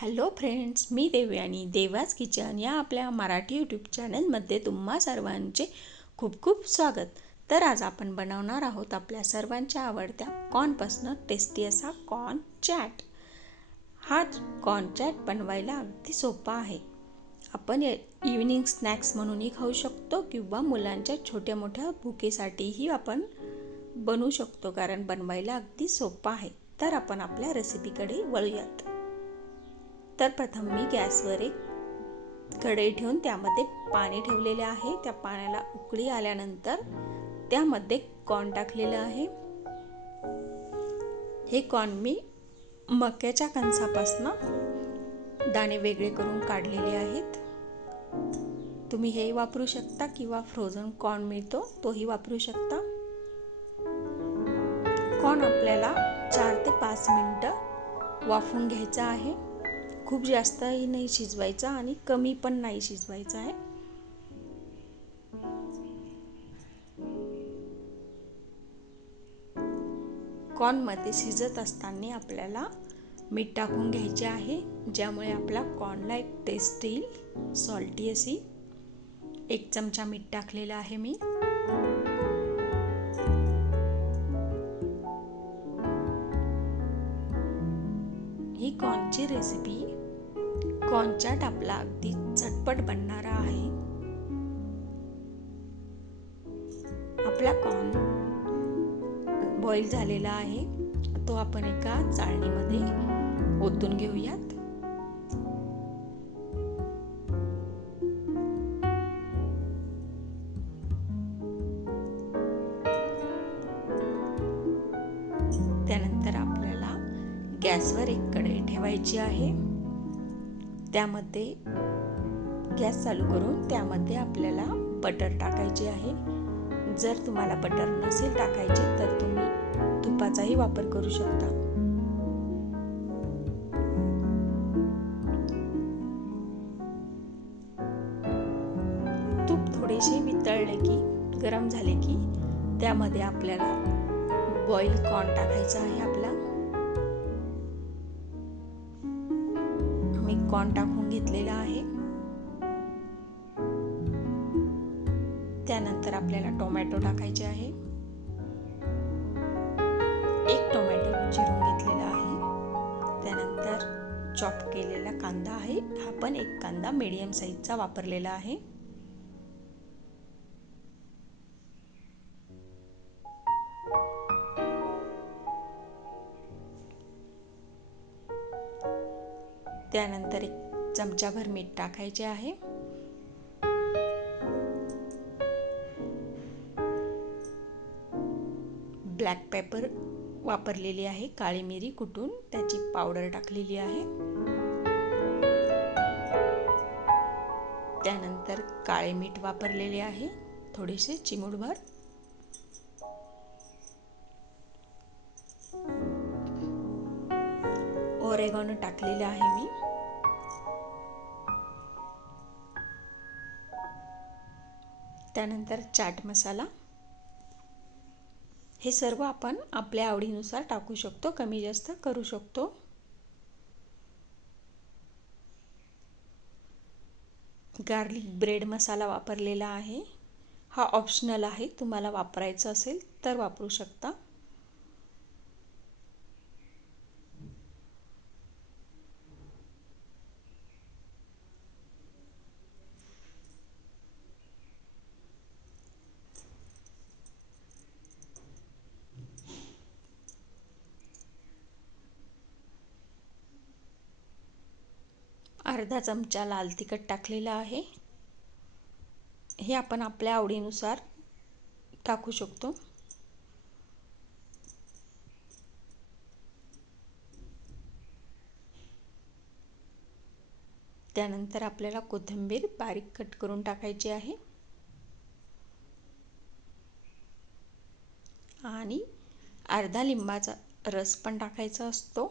Hello friends, मी Devyani देवाज kitchen या आपल्या Marathi YouTube चॅनलमध्ये तुम्हा सर्वांचे खूप खूप स्वागत. तर आज आपण बनवणार आहोत आपल्या सर्वांच्या आवडत्या कॉर्नपासून टेस्टी असा कॉर्न चॅट. हा कॉर्न चॅट बनवायला अगदी सोपा आहे. आपण इव्हिनिंग स्नॅक्स म्हणूनही खाऊ शकतो किंवा मुलांच्या छोट्या मोठ्या भुकेसाठीही आपण बनवू शकतो, कारण बनवायला अगदी सोपा आहे. तर आपण आपल्या रेसिपीकडे वळूयात. तर प्रथम मी गॅसवर एक कढई ठेवून त्यामध्ये पाणी ठेवलेले आहे. त्या पाण्याला उकळी आल्यानंतर त्यामध्ये कॉर्न टाकलेलं आहे. हे कॉर्न मी मक्याच्या कणसापासून दाणे वेगळे करून काढलेले आहेत. तुम्ही हे वापरू शकता किंवा फ्रोझन कॉर्न मिळतो तोही वापरू शकता. कॉर्न आपल्याला 4 ते 5 मिनिटं वाफवून घ्यायचा आहे. खूप जास्तही नाही शिजवायचा आणि कमी पण नाही शिजवायचा आहे. कॉर्नमध्ये शिजत असताना आपल्याला मीठ टाकून घ्यायचे आहे, ज्यामुळे आपला कॉर्नला एक टेस्ट येईल, सॉल्टी अशी. 1 चमचा मीठ टाकलेलं आहे मी. ही कॉर्नची रेसिपी कॉर्न चॅट आपला अगदी झटपट बनणारा आहे. आपला कॉर्न बॉईल झालेला आहे, तो आपण एका चाळणीमध्ये ओतून घेऊयात. त्यानंतर आपल्याला गॅसवर एक कढई ठेवायची आहे. त्यामध्ये गॅस चालू करून त्यामध्ये आपल्याला बटर टाकायचे आहे. जर तुम्हाला बटर नसेल टाकायचे तर तुम्ही तुपाचाही वापर करू शकता. तूप थोडेसे वितळले की, गरम झाले की त्यामध्ये आपल्याला बॉईल कॉर्न टाकायचा आहे. आपला मी कॉर्न टाकून घेतलेला आहे. त्यानंतर आपल्याला टोमॅटो टाकायचे आहे. 1 टोमॅटो चिरून घेतलेला आहे. त्यानंतर चॉप केलेला कांदा आहे. हा पण 1 कांदा मीडियम साईजचा वापरलेला आहे. त्यानंतर 1 चमचाभर मीठ टाकायचे आहे. ब्लॅक पेपर वापरलेली आहे. काळी मिरी कुटून त्याची पावडर टाकलेली आहे. त्यानंतर काळे मीठ वापरलेले आहे, थोडेसे चिमूटभर. ओरेगॅनो टाकलेले आहे मी. त्यानंतर चाट मसाला. हे सर्व आपण आपल्या आवडीनुसार टाकू शकतो, कमी जास्त करू शकतो. गार्लिक ब्रेड मसाला वापरलेला आहे. हा ऑप्शनल आहे, तुम्हाला वापरायचा असेल तर वापरू शकता. अर्धा चमचा लाल तिखट टाकलेला आहे. हे आपण आपल्या आवडीनुसार टाकू शकतो. त्यानंतर आपल्याला कोथिंबीर बारीक कट करून टाकायची आहे आणि अर्धा लिंबाचा रस पण टाकायचा असतो.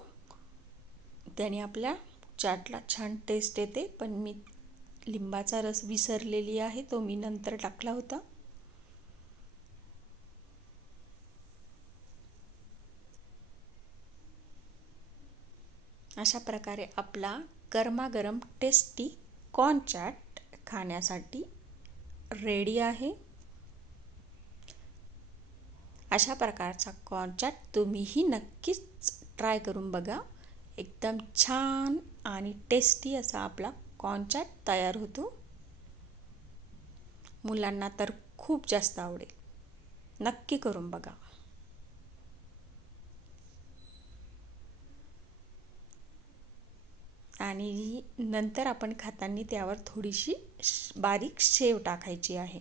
त्याने आपल्या चाटला छान टेस्ट येते. पण मी लिंबाचा रस विसरलेली आहे, तो मी नंतर टाकला होता. अशा प्रकारे आपला गरमागरम टेस्टी कॉर्न चाट खाण्यासाठी रेडी आहे. अशा प्रकारचा कॉर्न चाट तुम्हीही नक्कीच ट्राय करून बघा. एकदम छान आणि टेस्टी असा आपला कॉर्न चाट तयार होतो. मुलांना तर खूप जास्त आवडेल. नक्की करून बघा. आणि नंतर आपण खाताना त्यावर थोडीशी बारीक शेव टाकायची आहे.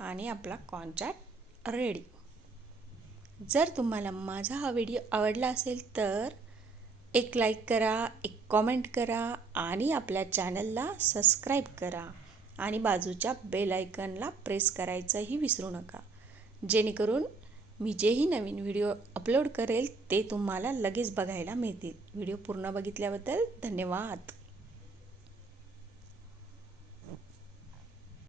आणि आपला कॉर्न चाट रेडी. जर तुम्हाला माझा हा व्हिडिओ आवडला असेल तर एक लाईक करा, एक कॉमेंट करा आणि आपल्या चॅनलला सबस्क्राईब करा आणि बाजूच्या बेल आयकॉनला प्रेस करायचंही विसरू नका, जेणेकरून मी जेही नवीन व्हिडिओ अपलोड करेल ते तुम्हाला लगेच बघायला मिळतील. व्हिडिओ पूर्ण बघितल्याबद्दल धन्यवाद.